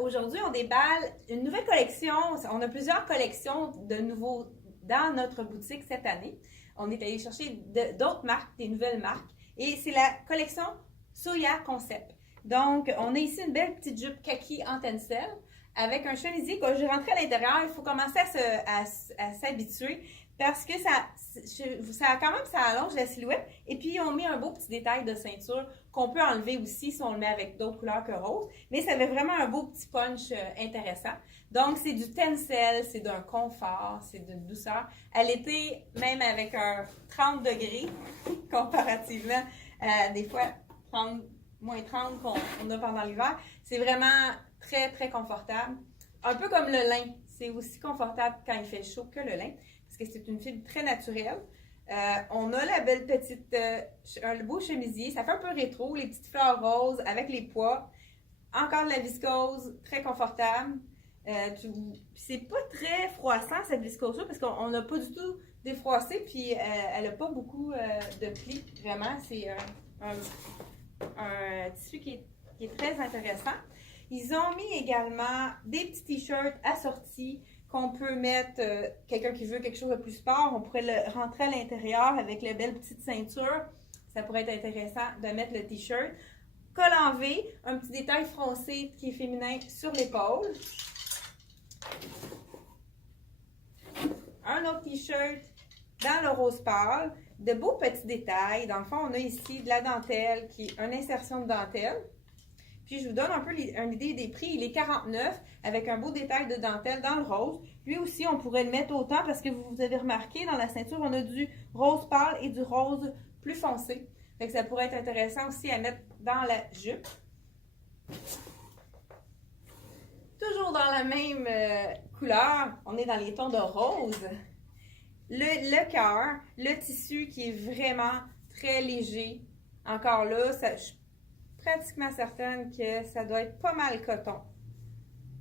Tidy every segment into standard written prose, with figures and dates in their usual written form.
Aujourd'hui, on déballe une nouvelle collection. On a plusieurs collections de nouveaux dans notre boutique cette année. On est allé chercher d'autres marques, des nouvelles marques. Et c'est la collection Soya Concept. Donc, on a ici une belle petite jupe kaki en tencel avec un chemisier. Quand je rentrais à l'intérieur, il faut commencer à s'habituer parce que ça allonge la silhouette. Et puis, on met un beau petit détail de ceinture qu'on peut enlever aussi si on le met avec d'autres couleurs que rose. Mais ça avait vraiment un beau petit punch intéressant. Donc, c'est du tencel, c'est d'un confort, c'est d'une douceur. À l'été, même avec un 30 degrés, comparativement à des fois moins 30 qu'on a pendant l'hiver, c'est vraiment très, très confortable. Un peu comme le lin. C'est aussi confortable quand il fait chaud que le lin, parce que c'est une fibre très naturelle. On a la belle petite, le beau chemisier. Ça fait un peu rétro, les petites fleurs roses avec les pois. Encore de la viscose, très confortable. C'est pas très froissant cette viscose-là parce qu'on n'a pas du tout défroissé, puis elle n'a pas beaucoup de plis. Vraiment, c'est un tissu qui est très intéressant. Ils ont mis également des petits t-shirts assortis qu'on peut mettre, quelqu'un qui veut quelque chose de plus sport, on pourrait le rentrer à l'intérieur avec la belle petite ceinture. Ça pourrait être intéressant de mettre le t-shirt. Col en V, un petit détail froncé qui est féminin sur l'épaule. Un autre t-shirt dans le rose pâle. De beaux petits détails. Dans le fond, on a ici de la dentelle qui est une insertion de dentelle. Puis, je vous donne un peu une idée des prix. Il est 49 avec un beau détail de dentelle dans le rose. Lui aussi, on pourrait le mettre autant parce que vous avez remarqué, dans la ceinture, on a du rose pâle et du rose plus foncé. Fait que ça pourrait être intéressant aussi à mettre dans la jupe. Toujours dans la même couleur, on est dans les tons de rose. Le cœur, le tissu qui est vraiment très léger. Encore là, je suis pratiquement certaine que ça doit être pas mal coton.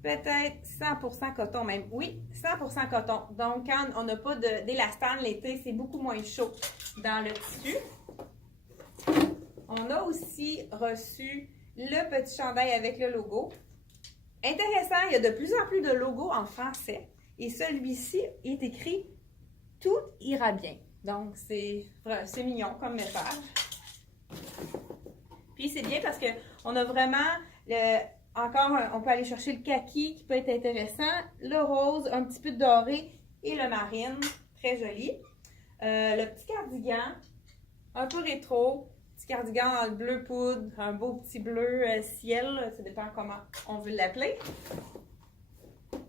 Peut-être 100% coton même. Oui, 100% coton. Donc, quand on n'a pas d'élastane l'été, c'est beaucoup moins chaud dans le tissu. On a aussi reçu le petit chandail avec le logo. Intéressant, il y a de plus en plus de logos en français. Et celui-ci est écrit « Tout ira bien ». Donc, c'est mignon comme message. Puis, c'est bien parce qu'on a vraiment, encore, on peut aller chercher le kaki qui peut être intéressant, le rose, un petit peu de doré et le marine, très joli. Le petit cardigan, un peu rétro, petit cardigan dans le bleu poudre, un beau petit bleu ciel, ça dépend comment on veut l'appeler.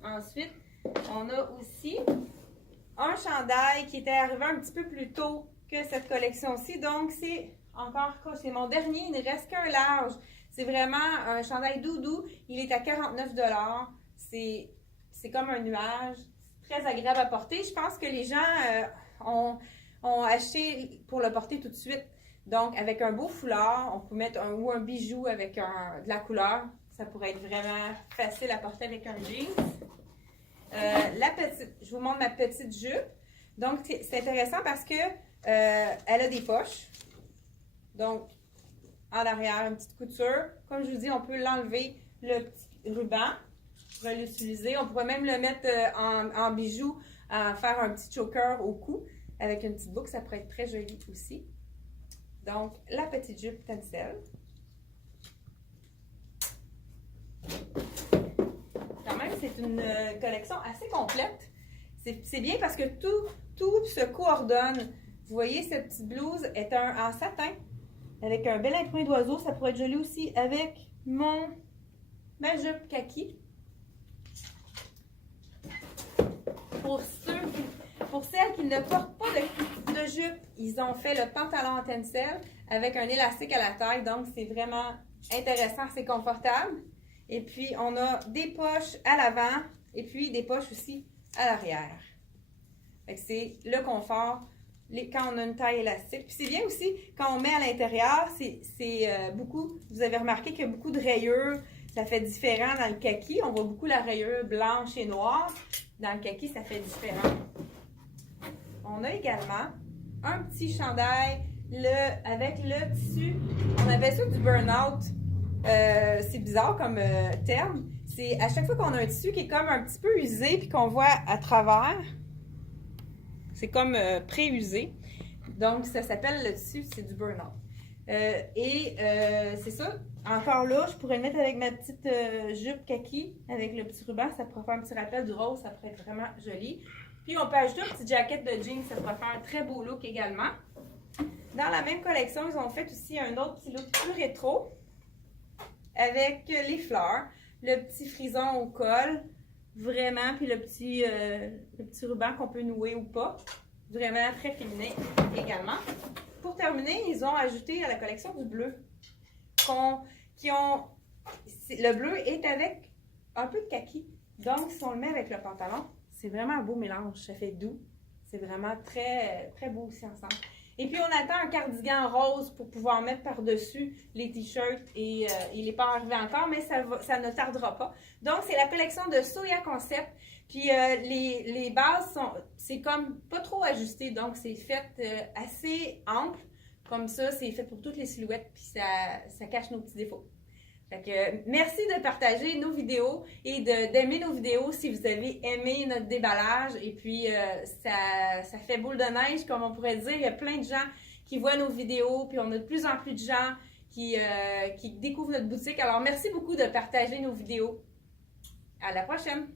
Ensuite, on a aussi un chandail qui était arrivé un petit peu plus tôt que cette collection-ci. Donc, c'est mon dernier, il ne reste qu'un large. C'est vraiment un chandail doudou. Il est à 49 $. C'est comme un nuage. C'est très agréable à porter. Je pense que les gens ont acheté pour le porter tout de suite. Donc, avec un beau foulard, on peut mettre un bijou avec de la couleur. Ça pourrait être vraiment facile à porter avec un jeans. Je vous montre ma petite jupe. Donc, c'est intéressant parce que elle a des poches. Donc, en arrière, une petite couture. Comme je vous dis, on peut l'enlever, le petit ruban. On pourrait l'utiliser. On pourrait même le mettre en bijou, faire un petit choker au cou avec une petite boucle. Ça pourrait être très joli aussi. Donc, la petite jupe tencel. Quand même, c'est une collection assez complète. C'est bien parce que tout se coordonne. Vous voyez, cette petite blouse est en satin avec un bel imprint d'oiseau. Ça pourrait être joli aussi avec ma jupe kaki. Pour celles qui ne portent pas de jupe, ils ont fait le pantalon en tencel avec un élastique à la taille. Donc, c'est vraiment intéressant, c'est confortable. Et puis, on a des poches à l'avant et puis des poches aussi à l'arrière. C'est le confort quand on a une taille élastique. Puis c'est bien aussi, quand on met à l'intérieur, c'est beaucoup, vous avez remarqué qu'il y a beaucoup de rayures. Ça fait différent dans le kaki. On voit beaucoup la rayure blanche et noire. Dans le kaki, ça fait différent. On a également un petit chandail avec le tissu. On appelle ça du burn-out. C'est bizarre comme terme. c'est à chaque fois qu'on a un tissu qui est comme un petit peu usé puis qu'on voit à travers, c'est comme pré-usé. Donc, ça s'appelle le tissu, c'est du burn-out. C'est ça. Encore là, je pourrais le mettre avec ma petite jupe kaki, avec le petit ruban. Ça pourrait faire un petit rappel du rose, ça pourrait être vraiment joli. Puis, on peut ajouter une petite jaquette de jeans, ça pourrait faire un très beau look également. Dans la même collection, ils ont fait aussi un autre petit look plus rétro, avec les fleurs, le petit frison au col, vraiment, puis le petit ruban qu'on peut nouer ou pas. Vraiment très féminin également. Pour terminer, ils ont ajouté à la collection du bleu. Le bleu est avec un peu de kaki. Donc, si on le met avec le pantalon, c'est vraiment un beau mélange. Ça fait doux. C'est vraiment très, très beau aussi ensemble. Et puis, on attend un cardigan rose pour pouvoir mettre par-dessus les t-shirts et il n'est pas arrivé encore, mais ça ne tardera pas. Donc, c'est la collection de Soya Concept. Puis, les bases c'est comme pas trop ajusté, donc c'est fait assez ample. Comme ça, c'est fait pour toutes les silhouettes, puis ça cache nos petits défauts. Fait que, merci de partager nos vidéos et d'aimer nos vidéos si vous avez aimé notre déballage. Et puis, ça fait boule de neige, comme on pourrait dire. Il y a plein de gens qui voient nos vidéos, puis on a de plus en plus de gens qui découvrent notre boutique. Alors, merci beaucoup de partager nos vidéos. À la prochaine!